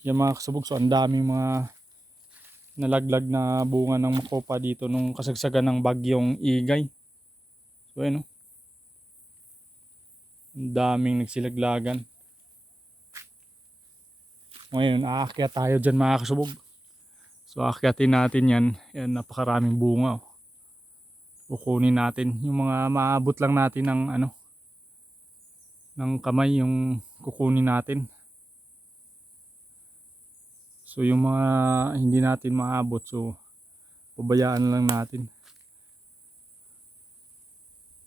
Yan mga kasabog. So ang daming mga nalaglag na bunga ng makopa dito nung kasagsagan ng bagyong igay. So ayun oh. Ang daming nagsilaglagan. Ngayon, aakyat tayo dyan mga kasabog. So aakyatin natin yan. Yan, napakaraming bunga oh. Kukunin natin. Yung mga maabot lang natin ng ano, ng kamay yung kukunin natin. So yung mga hindi natin maabot so pabayaan lang natin.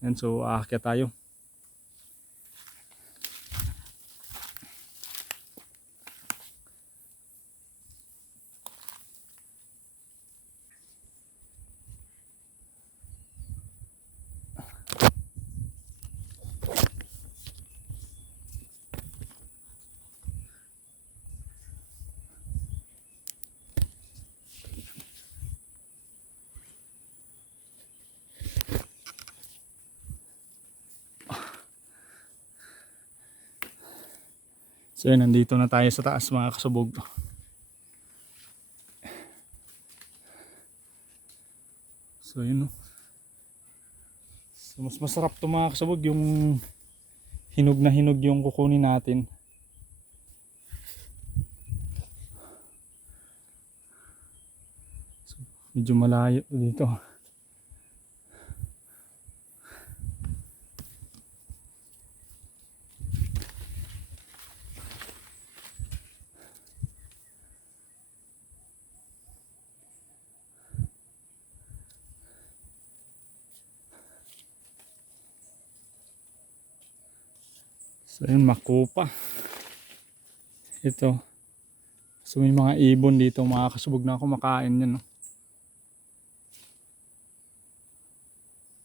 Yan so aakyat tayo. So yun, nandito na tayo sa taas mga kasabog. So yun. So mas masarap to mga kasabog yung hinog na hinog yung kukunin natin. So, medyo malayo dito. So yun, makupa. Ito. So may mga ibon dito, mga kasubog na kumakain yan. No?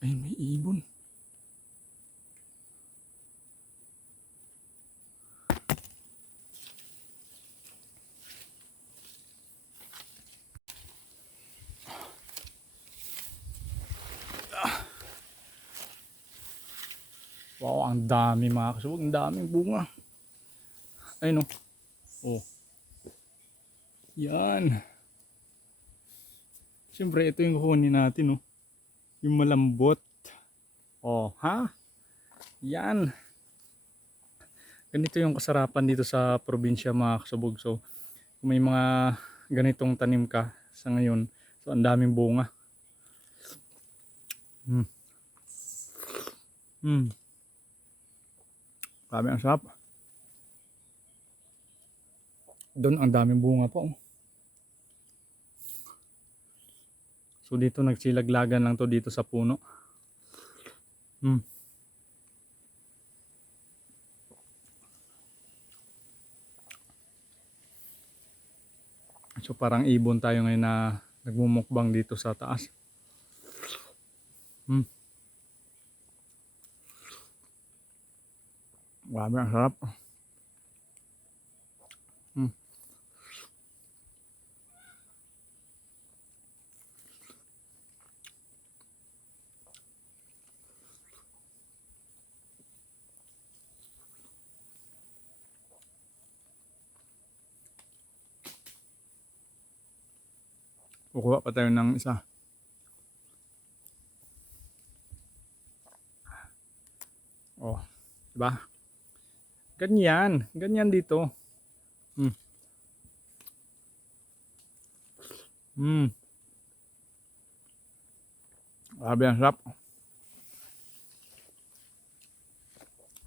Ayun, may ibon. Wow, ang dami mga kasubog. Ang daming bunga. Ayun o. Oh. Yan. Siyempre, ito yung kukunin natin, oh. Yung malambot. Oh, ha? Yan. Ganito yung kasarapan dito sa probinsya, mga kasubog. So, kung may mga ganitong tanim ka sa ngayon, so ang daming bunga. Hmm. Hmm. Grabe ang sarap. Doon ang daming bunga po. So dito nagsilaglagan lang to dito sa puno. Hmm. So parang ibon tayo ngayon na nagmumukbang dito sa taas. Hmm. Grabe ang sarap. Hmm. Kukuha pa tayo ng isa. Oh, diba? Ganyan. Ganyan dito. Hmm. Hmm. Grabe ang sarap.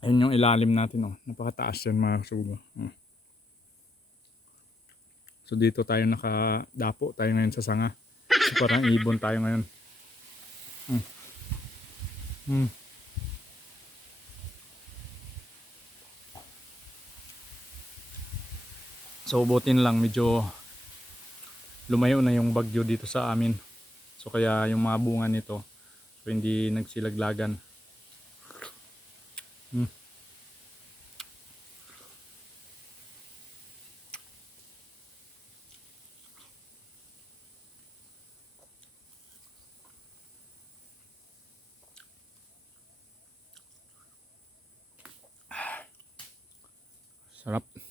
Ayun yung ilalim natin. Oh. Napakataas yan mga kasugo. Hmm. So dito tayo nakadapo tayo ngayon sa sanga. So parang ibon tayo ngayon. Hmm. Hmm. So butin lang medyo lumayo na yung bagyo dito sa amin. So kaya yung mga bunga nito so hindi nagsilaglagan. Hmm. Sarap.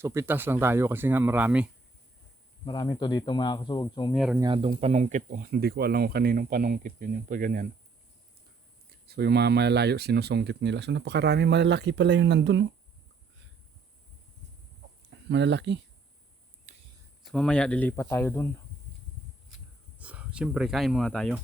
So pitas lang tayo kasi nga marami. Marami to dito mga kasuwag. So meron nga dong panungkit. Oh, hindi ko alam kung kaninong panungkit yun yung pag ganyan. So yung mga malalayo sinusungkit nila. So napakarami malalaki pala yung nandun. Oh. Malalaki. So mamaya lilipat tayo dun. Siyempre kain muna tayo.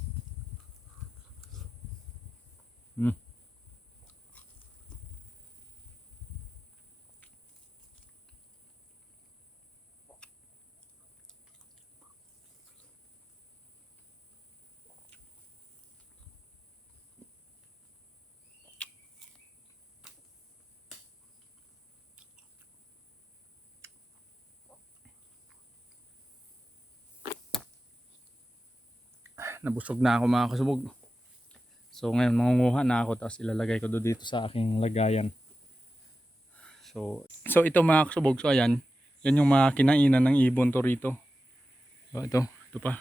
Nabusog na ako mga kasubog. So ngayon mangunguha na ako tapos ilalagay ko do dito sa aking lagayan. So so ito mga kasubog so ayan, yan yung mga kinainan ng ibon to rito. So ito, ito pa.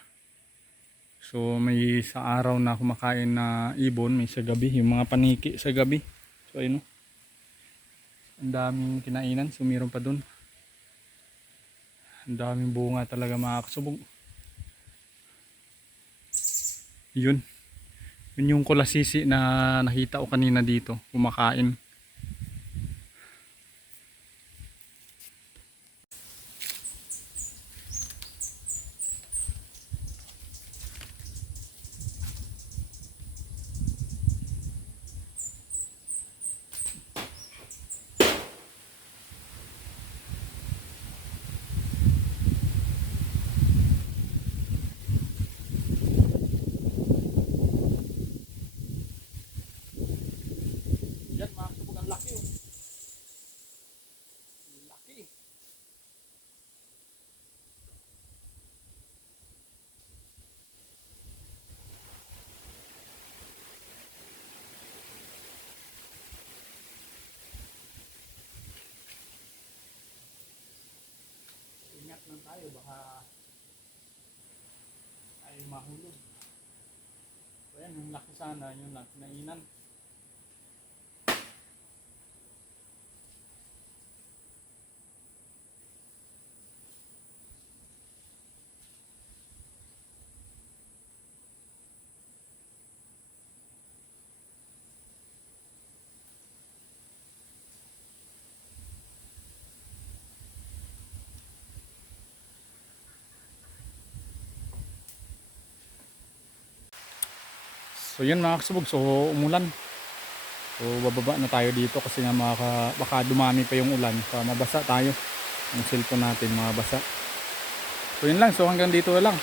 So may sa araw na kumakain na ibon, may sa gabi, yung mga paniki sa gabi. So ayun. Ang daming kinainan, so meron pa dun. Ang daming bunga talaga mga kasubog. Yun. Yun yung kulasisi na nakita ko kanina dito. Kumakain. Mahulog. So yan, yung laki sana, yun lang, kinainan. So yun mga kasubog, so umulan. So bababa na tayo dito kasi nga maka, baka dumami pa yung ulan. So mabasa tayo. Yung cellphone natin mabasa. So yun lang, so hanggang dito lang.